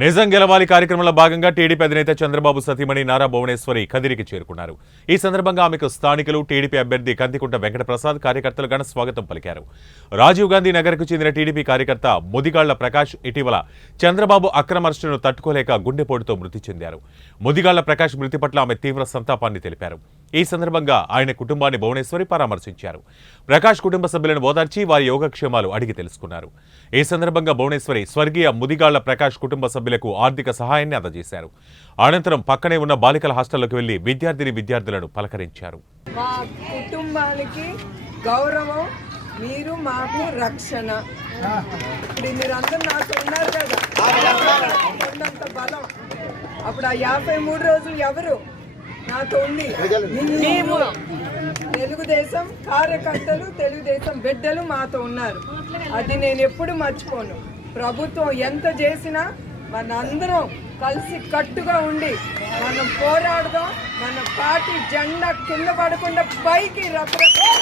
నిజం గెలవాలి కార్యక్రమంలో భాగంగా టీడీపీ అధినేత చంద్రబాబు సతీమణి నారా భువనేశ్వరి కదిరికి చేరుకున్నారు. ఈ సందర్భంగా ఆమెకు స్థానికులు, టీడీపీ అభ్యర్థి కందికుంట వెంకటప్రసాద్ కార్యకర్తలు ఘన స్వాగతం పలికారు. రాజీవ్ గాంధీ నగర్కు చెందిన టీడీపీ కార్యకర్త ముదిగాళ్ల ప్రకాష్ ఇటీవల చంద్రబాబు అక్రమ అరెస్టును తట్టుకోలేక గుండెపోటుతో మృతి చెందారు. ముదిగాళ్ల ప్రకాష్ మృతి పట్ల ఆమె తీవ్ర సంతాపాన్ని తెలిపారు. ఈ సందర్భంగా ఆయన కుటుంబాన్ని భువనేశ్వరి పరామర్శించారు. ప్రకాష్ కుటుంబ సభ్యులను ఓదార్చి వారి యోగక్షేమాలు అడిగి తెలుసుకున్నారు. ఈ సందర్భంగా భువనేశ్వరి స్వర్గీయ ముదిగాళ్ల ప్రకాష్ కుటుంబ సభ్యులకు ఆర్థిక సహాయాన్ని అందజేశారు. అనంతరం పక్కనే ఉన్న బాలికల హాస్టల్లోకి వెళ్లి విద్యార్థులను పలకరించారు. మా కుటుంబానికి గౌరవం, మీరు మాకు రక్షణ. ఇప్పుడు మీరందరూ నాతో ఉన్నారు కదా, ఉన్నంత బలం. అప్పుడు ఆ 53 రోజులు ఎవరు నాతో ఉండి, మేము తెలుగుదేశం కార్యకర్తలు, తెలుగుదేశం బిడ్డలు మాతో ఉన్నారు. అది నేను ఎప్పుడు మర్చిపోను. ప్రభుత్వం ఎంత చేసినా మనందరం కలిసి కట్టుగా ఉండి మనం పోరాడదాం. మన పార్టీ జెండా కింద పడకుండా పైకి రకరకాల